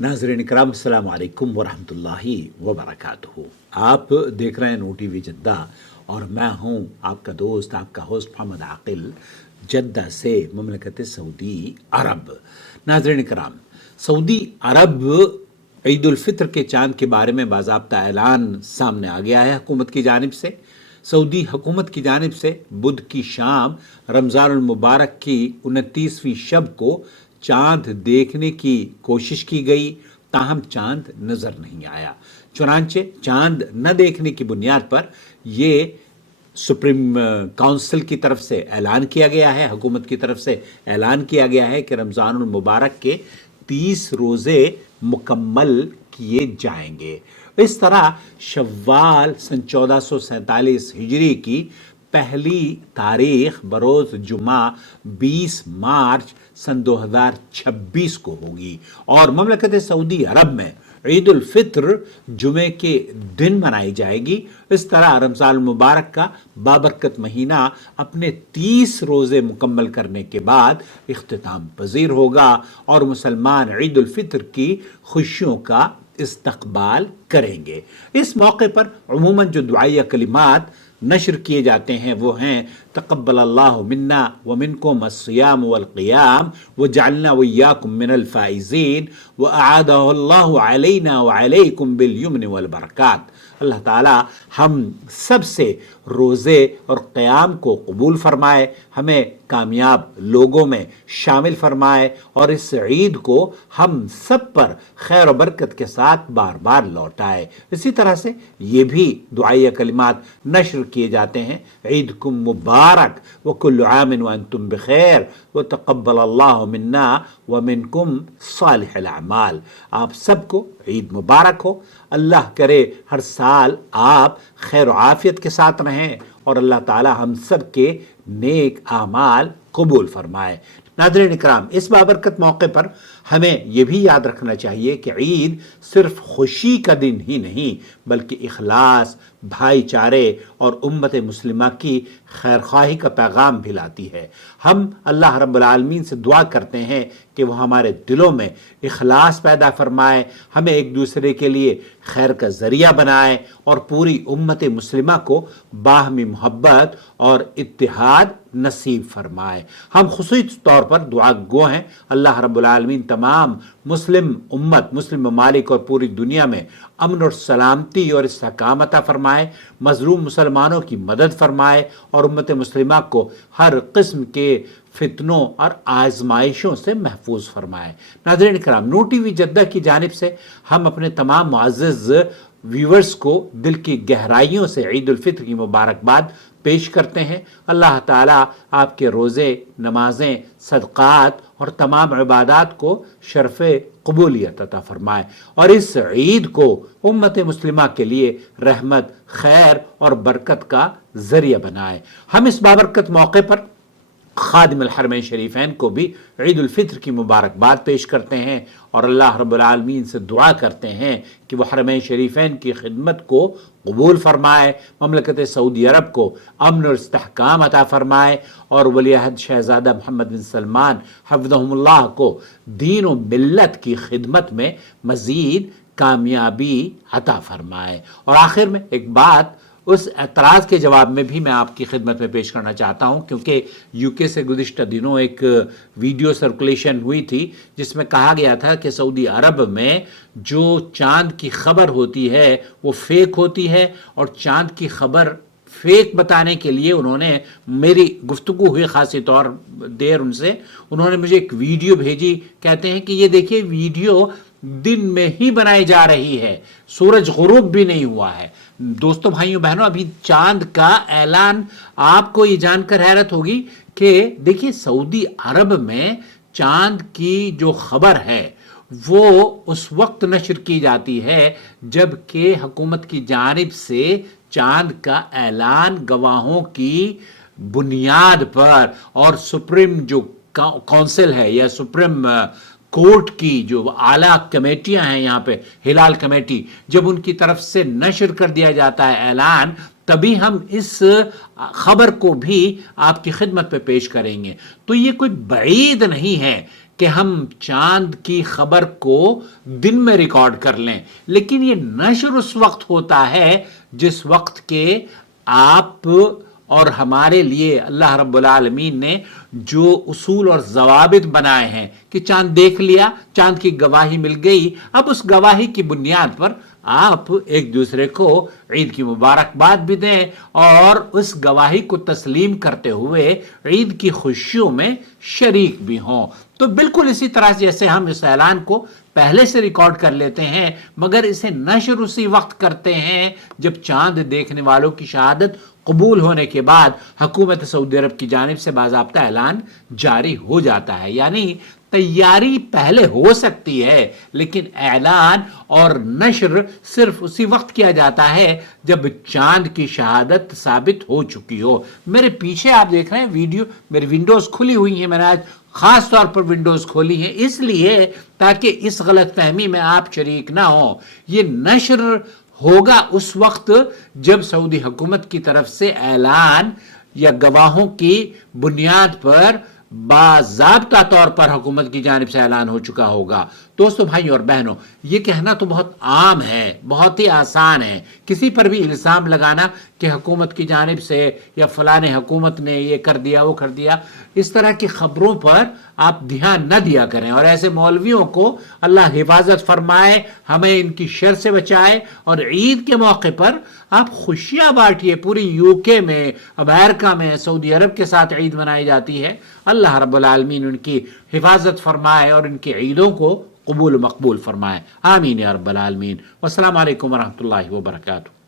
नाज़रीन इकराम अस्सलाम वालेकुम वरहमतुल्लाहि वबरकातुहू। आप देख रहे हैं नू टीवी जद्दा और मैं हूं आपका दोस्त आपका होस्ट मोहम्मद आकिल जद्दा से ममलकत सऊदी अरब। नाज़रीन इकराम, सऊदी अरब ईद उल फितर के चांद के बारे में बाज़ाब्ता ऐलान सामने आ गया है हुकूमत की जानिब से। सऊदी हुकूमत की जानिब से बुध की शाम रमज़ानुल मुबारक की 29वीं शब को चांद देखने की कोशिश की गई, ताहम चांद नज़र नहीं आया। चुनांचे चांद न देखने की बुनियाद पर ये सुप्रीम काउंसिल की तरफ से ऐलान किया गया है, हुकूमत की तरफ से ऐलान किया गया है कि रमज़ानुल मुबारक के 30 रोज़े मुकम्मल किए जाएंगे। इस तरह शव्वाल सन 1447 हिजरी की पहली तारीख बरोज़ जुमा 20 मार्च सन 2026 को होगी और ममलकत सऊदी अरब में ईद उल फित्र जुमे के दिन मनाई जाएगी। इस तरह रमज़ान मुबारक का बाबरकत महीना अपने 30 रोज़े मुकम्मल करने के बाद इख्तिताम पजीर होगा और मुसलमान ईद उल फित्र की खुशियों का इस्तकबाल करेंगे। इस मौके पर उमूमन जो दुआया कलिमात नशर किए जाते हैं वो हैं तक़ब्बलल्लाहु मिन्ना व मिनकुम अस्सियाम वल क़ियाम व जअलना व इय्याकुम मिनल फ़ाइज़ीन व अआदहुल्लाहु अलैना व अलैकुम बिल यमन वल बरकात। अल्लाह ताला हम सब से रोज़े और क़याम को कबूल फरमाए, हमें कामयाब लोगों में शामिल फरमाए और इस ईद को हम सब पर खैर और बरकत के साथ बार बार लौटाए। इसी तरह से ये भी दुआया कलिमात नशर किए जाते हैं, ईदकुम मुबारक व कुल्लु आमिन व अंतुम बिखैर व तक़ब्बलल्लाहु मिन्ना व मिनकुम सालिहुल अमाल। आप सबको ईद मुबारक हो। अल्लाह करे हर साल आप खैर व आफियत के साथ रहें और अल्लाह ताला हम सब के नेक आमाल कबूल फरमाए। नाज़रीन इकराम, इस बाबरकत मौके पर हमें यह भी याद रखना चाहिए कि ईद सिर्फ खुशी का दिन ही नहीं बल्कि इखलास, भाईचारे और उम्मत मुस्लिमा की खैरख्वाही का पैगाम भी लाती है। हम अल्लाह रब्बुल आलमीन से दुआ करते हैं कि वह हमारे दिलों में इखलास पैदा फरमाए, हमें एक दूसरे के लिए खैर का ज़रिया बनाए और पूरी उम्मत मुस्लिमा को बाहमी मोहब्बत और इत्तिहाद नसीब फरमाए। हम खुसूसी तौर पर दुआ गो हैं अल्लाह रब्बुल आलमीन तमाम मुस्लिम उम्मत, मुस्लिम ममालिक और पूरी दुनिया में अमन और सलामती और इस्तेकाम अता फरमाए, मजलूम मुसलमानों की मदद फरमाए और उम्मत मुस्लिमा को हर किस्म के फितनों और आजमाइशों से महफूज फरमाए। नाज़रीन इकराम, नू टीवी जद्दा की जानिब से हम अपने तमाम मुअज़्ज़ज़ व्यूवर्स को दिल की गहराइयों से ईद उल फित्र की मुबारकबाद पेश करते हैं। अल्लाह ताला आपके रोज़े, नमाजें, सदक़ात और तमाम इबादात को शरफ़ कबूलियत अता फरमाए और इस ईद को उम्मत मुस्लिमा के लिए रहमत, खैर और बरकत का ज़रिया बनाए। हम इस बाबरकत मौके पर खादिम हरमैन शरीफैन को भी ईद उल फित्र की मुबारकबाद पेश करते हैं और अल्लाह रब्बुल आलमीन से दुआ करते हैं कि वह हरमैन शरीफैन की खिदमत को कबूल फरमाए, ममलकत सऊदी अरब को अमन और इस्तेहकाम अता फरमाए और वली अहद शहज़ादा मोहम्मद बिन सलमान हफ़्ज़हुमुल्लाह को दीन और मिल्लत की खिदमत में मज़ीद कामयाबी अता फरमाए। और आखिर में एक बात उस एतराज़ के जवाब में भी मैं आपकी खिदमत में पेश करना चाहता हूं, क्योंकि यूके से गुज़िश्ता दिनों एक वीडियो सर्कुलेशन हुई थी जिसमें कहा गया था कि सऊदी अरब में जो चांद की खबर होती है वो फेक होती है और चांद की खबर फेक बताने के लिए उन्होंने मेरी गुफ्तगू हुई खासी तौर देर उनसे, उन्होंने मुझे एक वीडियो भेजी। कहते हैं कि ये देखिए वीडियो दिन में ही बनाई जा रही है, सूरज गुरूब भी नहीं हुआ है। दोस्तों, भाइयों बहनों, अभी चांद का ऐलान, आपको ये जानकर हैरत होगी कि देखिए सऊदी अरब में चांद की जो खबर है वो उस वक्त नशर की जाती है जबकि हुकूमत की जानिब से चांद का ऐलान गवाहों की बुनियाद पर और सुप्रीम जो काउंसिल है या सुप्रीम कोर्ट की जो आला कमेटियां हैं यहाँ पे, हिलाल कमेटी, जब उनकी तरफ से नशर कर दिया जाता है ऐलान, तभी हम इस खबर को भी आपकी खिदमत पे पेश करेंगे। तो ये कोई बईद नहीं है کہ ہم چاند کی خبر کو دن میں ریکارڈ کر لیں، لیکن یہ نشر اس وقت ہوتا ہے جس وقت کے آپ اور ہمارے لیے اللہ رب العالمین نے جو اصول اور ضوابط بنائے ہیں کہ چاند دیکھ لیا، چاند کی گواہی مل گئی، اب اس گواہی کی بنیاد پر آپ ایک دوسرے کو عید کی مبارکباد بھی دیں اور اس گواہی کو تسلیم کرتے ہوئے عید کی خوشیوں میں شریک بھی ہوں۔ تو بالکل اسی طرح جیسے ہم اس اعلان کو پہلے سے ریکارڈ کر لیتے ہیں، مگر اسے نشر اسی وقت کرتے ہیں جب چاند دیکھنے والوں کی شہادت قبول ہونے کے بعد حکومت سعودی عرب کی جانب سے باضابطہ اعلان جاری ہو جاتا ہے۔ یعنی تیاری پہلے ہو سکتی ہے لیکن اعلان اور نشر صرف اسی وقت کیا جاتا ہے جب چاند کی شہادت ثابت ہو چکی ہو۔ میرے پیچھے آپ دیکھ رہے ہیں ویڈیو، میری ونڈوز کھلی ہوئی ہیں، میں نے آج خاص طور پر ونڈوز کھولی ہیں اس لیے تاکہ اس غلط فہمی میں آپ شریک نہ ہوں۔ یہ نشر ہوگا اس وقت جب سعودی حکومت کی طرف سے اعلان یا گواہوں کی بنیاد پر باضابطہ طور پر حکومت کی جانب سے اعلان ہو چکا ہوگا۔ دوستو، بھائیو اور بہنوں، یہ کہنا تو بہت عام ہے، بہت ہی آسان ہے، کسی پر بھی الزام لگانا کہ حکومت کی جانب سے یا فلاں حکومت نے یہ کر دیا وہ کر دیا، اس طرح کی خبروں پر آپ دھیان نہ دیا کریں، اور ایسے مولویوں کو اللہ حفاظت فرمائے، ہمیں ان کی شر سے بچائے، اور عید کے موقع پر آپ خوشیاں بانٹیے۔ پوری UK میں، امریکہ میں، سعودی عرب کے ساتھ عید منائی جاتی ہے۔ اللہ رب العالمین ان کی حفاظت فرمائے اور ان کی عیدوں کو قبول و مقبول فرمائے، آمین یا رب العالمین۔ والسلام علیکم ورحمۃ اللہ وبرکاتہ۔